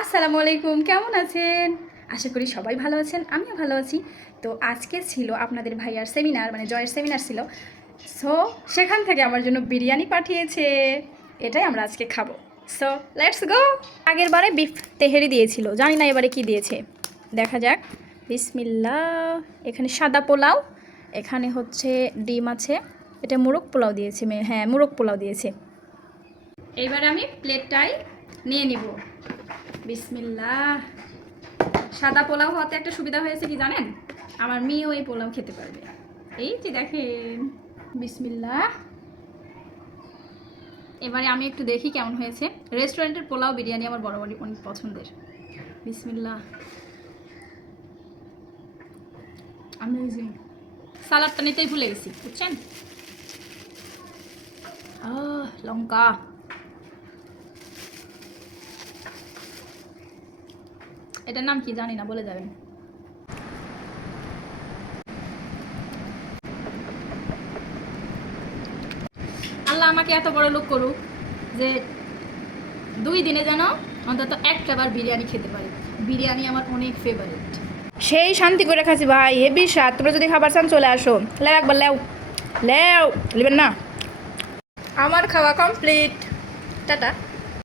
আসসালামু আলাইকুম, কেমন আছেন? আশা করি সবাই ভালো আছেন, আমিও ভালো আছি। তো আজকে ছিল আপনাদের ভাইয়ার সেমিনার, মানে জয়ের সেমিনার ছিল। সো সেখান থেকে আমার জন্য বিরিয়ানি পাঠিয়েছে, এটাই আমরা আজকে খাবো। So let's go. আগের বারে বিফ তেহেরি দিয়েছিল, জানি না এবারে কি দিয়েছে, দেখা যাক। বিসমিল্লাহ। এখানে সাদা পোলাও, এখানে হচ্ছে ডিম আছে, এটা মোরগ পোলাও দিয়েছে, হ্যাঁ মোরগ পোলাও দিয়েছে। এইবারে আমি প্লেটটাই নিয়ে নিব। বিসমিল্লাহ। সাদা পোলাও হওয়াতে একটা সুবিধা হয়েছে কি জানেন, আমার মেয়েও এই পোলাও খেতে পারবে। এই যে দেখেন, বিসমিল্লাহ। এবারে আমি একটু দেখি কেমন হয়েছে। রেস্টুরেন্টের পোলাও বিরিয়ানি আমার বরাবরই অনেক পছন্দের। বিসমিল্লাহ। অ্যামেজিং। সালাডটা নিতেই ভুলে গেছি, বুঝছেন। লঙ্কা। এটার নাম কি জানি না, বলে যাবেন। আল্লাহ আমাকে এত বড় লোক করুক যে 2 দিনে যেন অন্তত একটা বার বিরিয়ানি খেতে পারি। বিরিয়ানি আমার অনেক ফেভারিট। সেই শান্তি করে খাচ্ছি ভাই, হেভি স্বাদ। তোমরা যদি খাবার চান চলে আসো, লেও একবার লেও লেও, নেবেন না? আমার খাওয়া কমপ্লিট, টাটা।